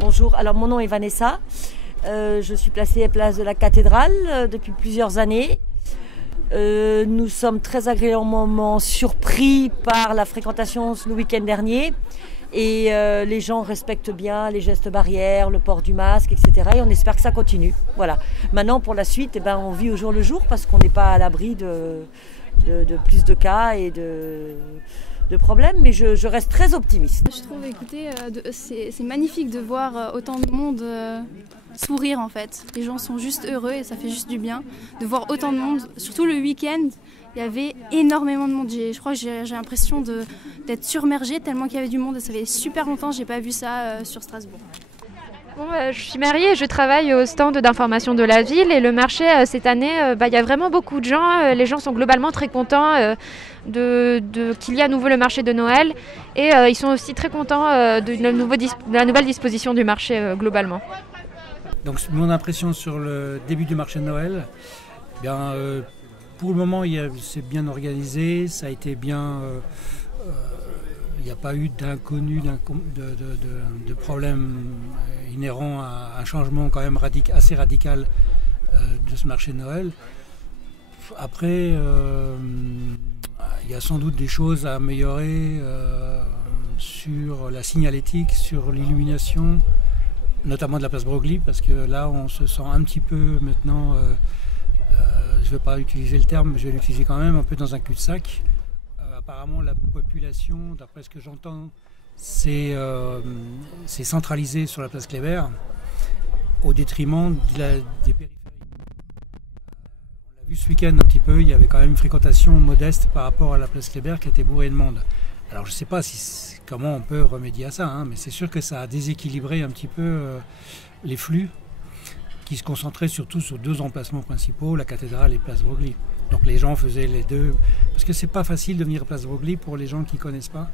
Bonjour, alors mon nom est Vanessa. Je suis placée à place de la cathédrale depuis plusieurs années. Nous sommes très agréablement surpris par la fréquentation le week-end dernier. Et les gens respectent bien les gestes barrières, le port du masque, etc. Et on espère que ça continue. Voilà. Maintenant, pour la suite, on vit au jour le jour parce qu'on n'est pas à l'abri de plus de cas et de problèmes, mais je reste très optimiste. Je trouve, écoutez, c'est magnifique de voir autant de monde sourire en fait. Les gens sont juste heureux et ça fait juste du bien de voir autant de monde. Surtout le week-end, il y avait énormément de monde. Je crois que j'ai l'impression d'être submergée tellement qu'il y avait du monde et ça fait super longtemps que je n'ai pas vu ça sur Strasbourg. Bon, je suis Marie et je travaille au stand d'information de la ville et le marché cette année, il y a vraiment beaucoup de gens. Les gens sont globalement très contents qu'il y ait à nouveau le marché de Noël et ils sont aussi très contents de la nouvelle disposition du marché globalement. Donc mon impression sur le début du marché de Noël, pour le moment c'est bien organisé, ça a été bien... il n'y a pas eu d'inconnu, de problème inhérent à un changement quand même assez radical de ce marché de Noël. Après, il y a sans doute des choses à améliorer sur la signalétique, sur l'illumination, notamment de la place Broglie, parce que là on se sent un petit peu maintenant, je ne vais pas utiliser le terme, mais je vais l'utiliser quand même, un peu dans un cul-de-sac. Apparemment, la population, d'après ce que j'entends, c'est centralisé sur la place Kléber au détriment des périphéries. On l'a vu ce week-end un petit peu, il y avait quand même une fréquentation modeste par rapport à la place Kléber qui était bourrée de monde. Alors je ne sais pas comment on peut remédier à ça, mais c'est sûr que ça a déséquilibré un petit peu les flux qui se concentraient surtout sur deux emplacements principaux, la cathédrale et place Broglie. Donc les gens faisaient les deux, parce que c'est pas facile de venir à place Broglie pour les gens qui ne connaissent pas.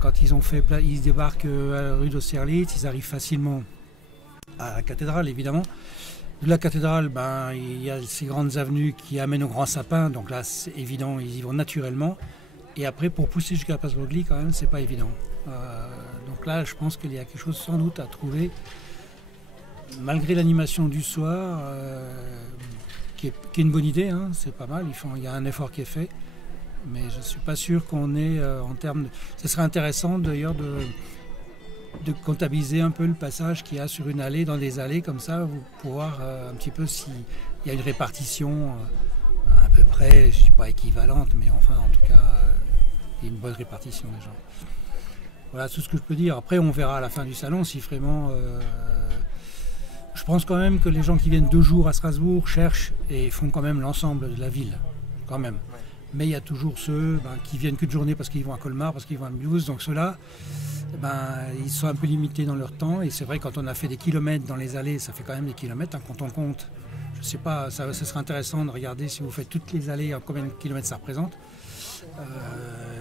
Quand ils débarquent à la rue d'Austerlitz, ils arrivent facilement à la cathédrale évidemment. De la cathédrale, il y a ces grandes avenues qui amènent au grand sapin, donc là c'est évident, ils y vont naturellement. Et après pour pousser jusqu'à la place Broglie quand même c'est pas évident. Donc là je pense qu'il y a quelque chose sans doute à trouver, malgré l'animation du soir. Qui est une bonne idée, c'est pas mal, il y a un effort qui est fait, mais je ne suis pas sûr qu'on ait en termes de... Ce serait intéressant d'ailleurs de comptabiliser un peu le passage qu'il y a sur une allée, dans des allées comme ça, pour voir un petit peu s'il y a une répartition à peu près, je ne dis pas équivalente, mais enfin en tout cas, il y a une bonne répartition des gens. Voilà tout ce que je peux dire. Après on verra à la fin du salon si vraiment... Je pense quand même que les gens qui viennent 2 jours à Strasbourg cherchent et font quand même l'ensemble de la ville, quand même. Mais il y a toujours ceux qui viennent qu'une journée parce qu'ils vont à Colmar, parce qu'ils vont à Mulhouse. Donc ceux-là, ils sont un peu limités dans leur temps. Et c'est vrai, quand on a fait des kilomètres dans les allées, ça fait quand même des kilomètres. Quand on compte, je ne sais pas, ça serait intéressant de regarder si vous faites toutes les allées, combien de kilomètres ça représente.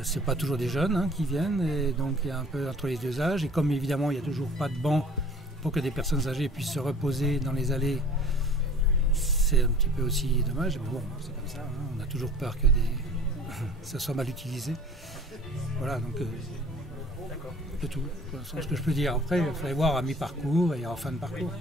C'est pas toujours des jeunes qui viennent. Et donc il y a un peu entre les deux âges. Et comme évidemment, il n'y a toujours pas de banc pour que des personnes âgées puissent se reposer dans les allées, c'est un petit peu aussi dommage. Mais bon, c'est comme ça, on a toujours peur que ça soit mal utilisé. Voilà, donc c'est tout. C'est ce que je peux dire. Après, il faudrait voir à mi-parcours et en fin de parcours.